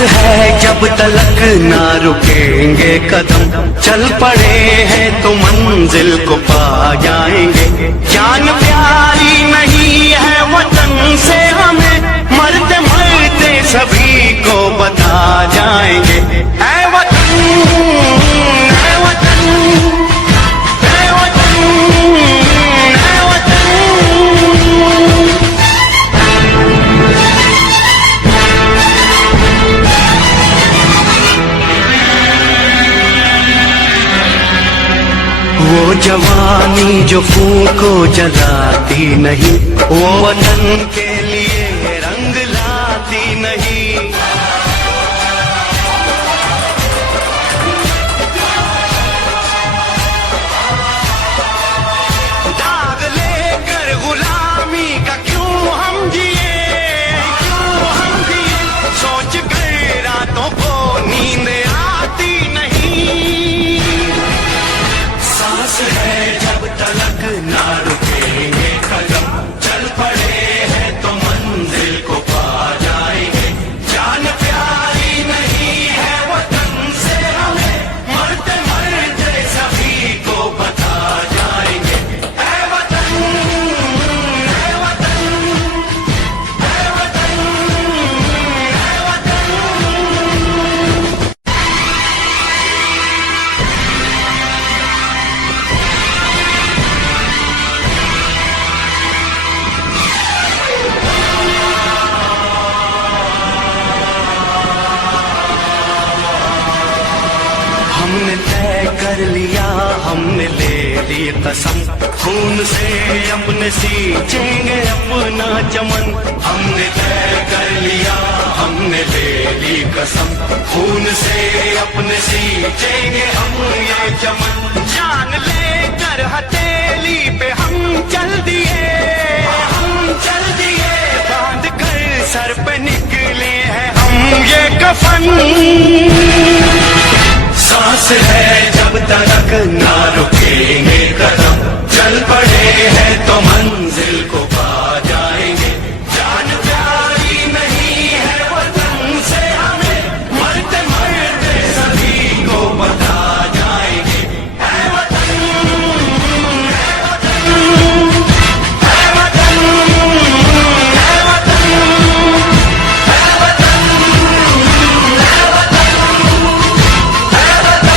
है जब तलक ना रुकेंगे कदम, चल पड़े हैं तो मंजिल को पा जाएंगे। जान प्यारी नहीं है वतन से हमें, मरते मरते सभी को बता जाएंगे। ऐ वतन, ऐ वतन, ऐ वतन, ऐ वतन। वो जवानी जो फूको जलाती नहीं, वो वतन के लिए रंग लाती नहीं। दाग लेकर गुलामी का क्यों हम जिए, क्यों हम जिए, सोच कर रातों को नींद आती नहीं। सांस है जब तलक ना रुकेंगे कदम, चल पड़े हैं तो मंजिल को पा जाएंगे। जान प्यारी नहीं है वतन से हमें, मरते मरते सभी को बता जाएंगे। ऐ वतन, ऐ वतन, ऐ वतन, ऐ वतन। हमने तय कर लिया, हमने ले ली कसम, खून से अपने सींचेंगे अपना चमन। हमने तय कर लिया, हमने ले ली कसम, खून से अपने सींचेंगे हम ये चमन। जान लेकर हथेली पे हम चल दिए, हम चल दिए, बांध कर सर पे निकले हैं हम ये कफन। सांस है जब तलक ना रुकेंगे कदम, चल पड़े हैं तो मंजिल को पा जाएंगे। जान प्यारी नहीं है वतन से हमें, मरते मरते सभी को बता जाएंगे। ऐ वतन, ऐ वतन, ऐ वतन, ऐ वतन, ऐ वतन, ऐ वतन।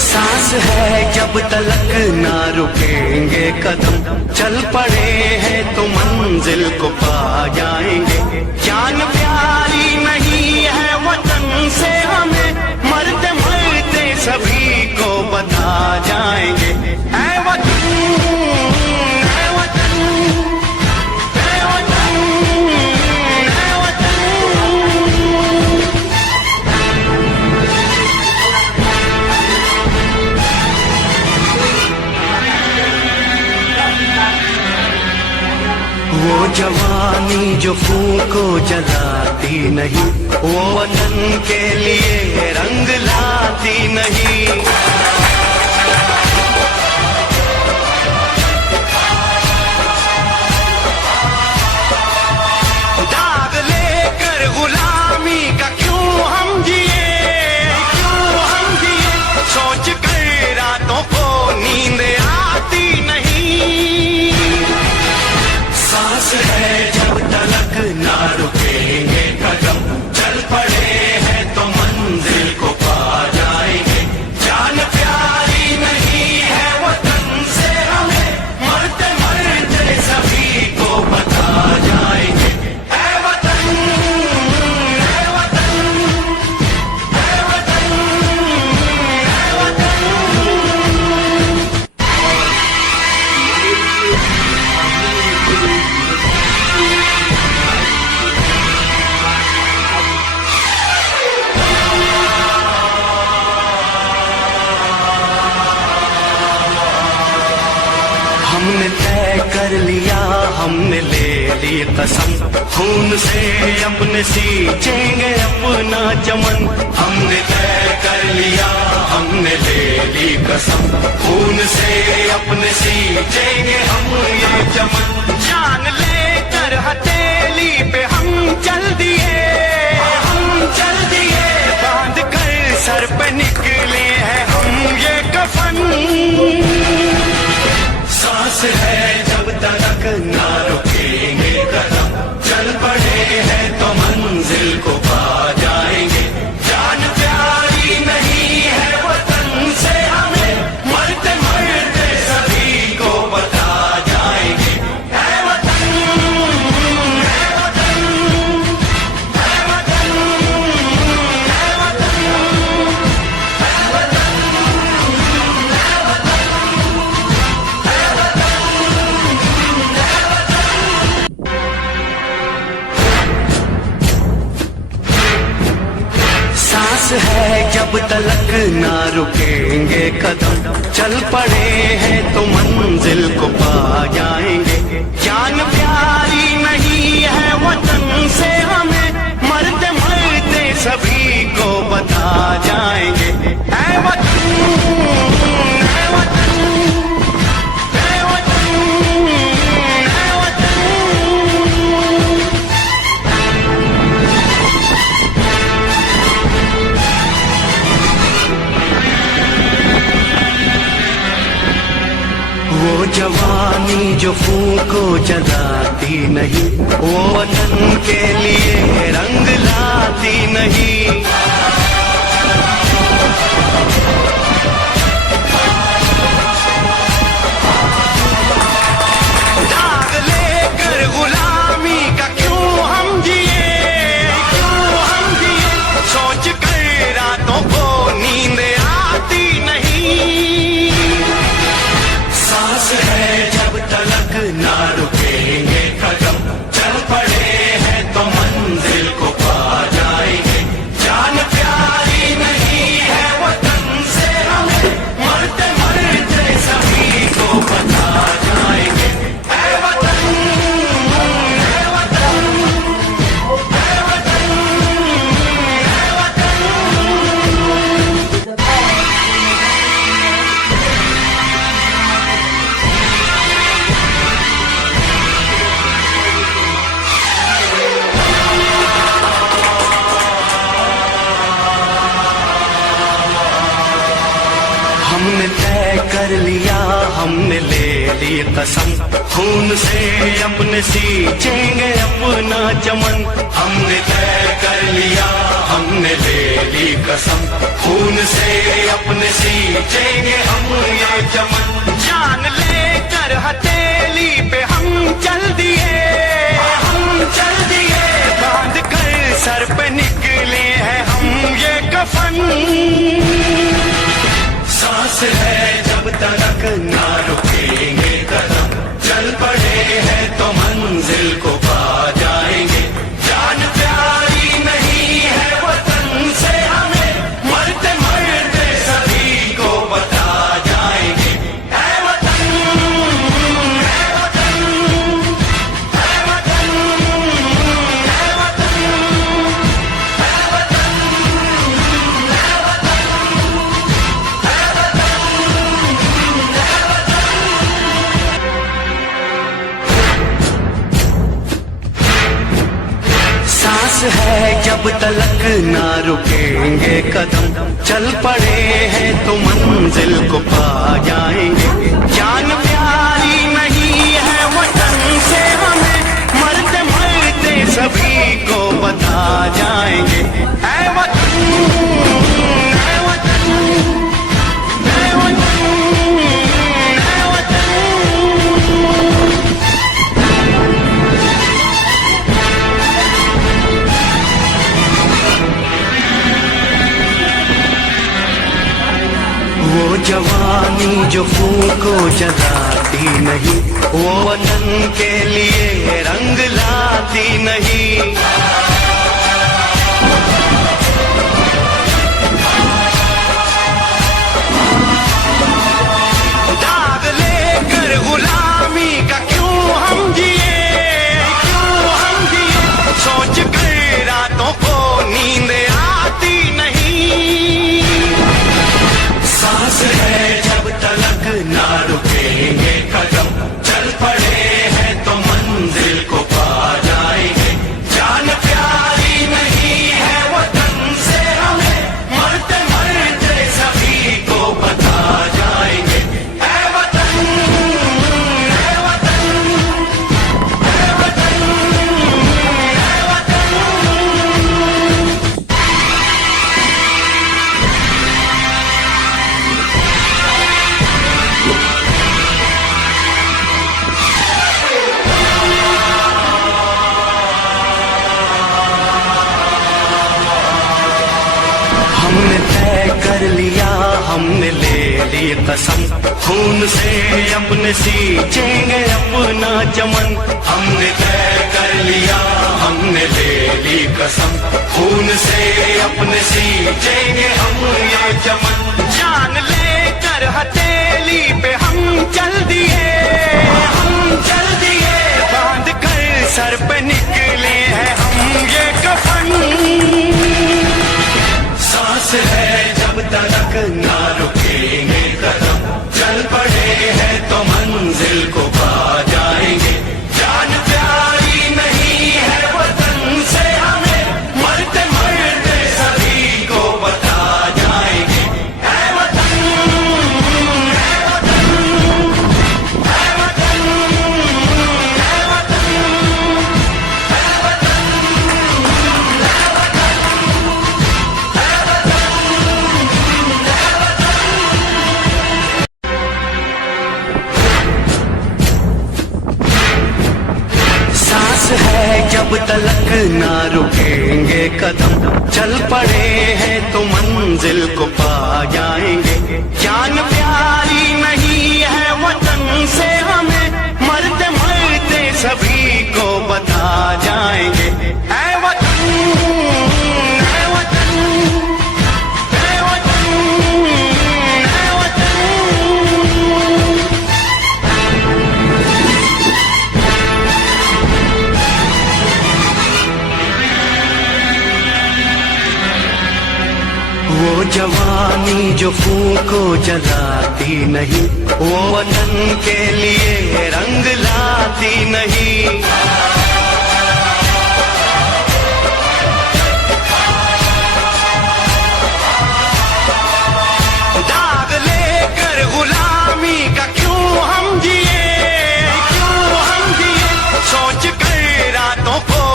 सांस है जब तलक ना रुकेंगे कदम, चल पड़े हैं तो मंजिल को पा जाएंगे। जान प्यारी नहीं है वतन से हमें, मरते मरते सभी को बता जाएंगे। ऐ वतन, ऐ वतन, ऐ वतन, ऐ वतन। वो जवानी जो फूको जलाती नहीं, वो वतन के लिए रंग लाती नहीं। दाग लेकर गुलामी का क्यों हम जिए, क्यों हम जिए, सोच कर रातों को नींद आती नहीं। सांस है जब तलक ना रुकेंगे कदम, चल पड़े हैं तो मंजिल को पा जाएंगे। जान प्यारी नहीं है वतन से हमें, मरते मरते सभी को बता जाएंगे। ऐ वतन, ऐ वतन, ऐ वतन, ऐ वतन। हमने तय कर लिया, हमने ले ली कसम, खून से अपने सींचेंगे अपना चमन। हमने तय कर लिया, हमने ले लिया ली कसम, खून से अपने सींचेंगे हम ये चमन। जान लेकर हथेली पे हम चल दिए, बांध कर सर पे निकले हैं हम ये कफन। सांस है जब तक ना रुकेंगे कदम, चल पड़े हैं तो मंजिल को पा जाएंगे। जान प्यारी नहीं है वतन से हमें, मरते मरते सभी को बता जाएंगे। है वतन, है वतन, है वतन, है वतन, है वतन, है सांस है जब तलक ना रुकेंगे कदम, चल पड़े हैं तो मंजिल को पा जाएंगे। जान प्यारी नहीं है वतन से हमें, मरते मरते सभी को बता जाएंगे। है वतन, है वतन, है वतन, है वतन। वो जवानी जो फूको जलाती नहीं, वो वतन के लिए रंग लाती नहीं। दाग लेकर गुलामी का क्यों हम जिए, क्यों हम जिए, सोच कर रातों को नींद आती नहीं। सांस है जब तलक ना रुकेंगे कदम, चल पड़े हैं तो मंजिल को पा जाएंगे। जान प्यारी नहीं है वतन से हमें, मरते मरते सभी को बता जाएंगे। है वतन, है वतन, है वतन, है वतन। हमने तय कर लिया, हमने ले ली कसम, खून से अपने सींचेंगे अपना चमन। हमने तय कर लिया, हमने ले ली कसम, खून से अपने सींचेंगे हम ये चमन। जान लेकर हथेली पे हम चल दिए, बांध कर सर पे निकले हैं हम ये कफन। सांस है जब तक ना रुकेंगे कदम, चल पड़े हैं तो मंजिल को पा जाएंगे। जान प्यारी नहीं है वतन से हमें, मरते मरते सभी को बता जाएंगे। है वतन, है वतन, है वतन, है वतन, है वतन, है वतन। सांस है जब तलक ना रुकेंगे कदम, चल पड़े हैं तो मंजिल को पा जाएंगे। जान प्यारी नहीं है वतन से हमें, मरते मरते सभी को बता जाएंगे। है वतन, है वतन, है वतन, है वतन। वो जवानी जो फूको जलाती नहीं, वो वतन के लिए रंग लाती नहीं। दाग लेकर गुलामी का क्यों हम जिए, क्यों हम जिए, सोच कर रातों को नींद आती नहीं। सांस है ली कसम, खून से अपने सींचेंगे अपना चमन। हमने तय कर लिया, हमने ले ली कसम, खून से अपने सींचेंगे हम ये चमन। जान लेकर हथेली पे हम चल दिए, बांध कर सर पे निकले हैं हम ये कफन। सांस है जब तक ना रुकेंगे कदम, चल पड़े हैं तो मंजिल को पा जाएंगे। जान प्यारी नहीं है वतन से हमें, मरते मरते सभी को बता जाएंगे। है वतन, है वतन, है वतन, है वतन, है वतन, सांस है जब तलक ना रुकेंगे कदम, चल पड़े हैं तो मंजिल को पा जाएंगे। जान प्यारी नहीं है वतन से हमें, मरते मरते सभी को बता जाएंगे। है वतन, है वतन, है वतन, है वतन। वो जवानी जो फूको जलाती नहीं, वो वतन के लिए रंग लाती नहीं।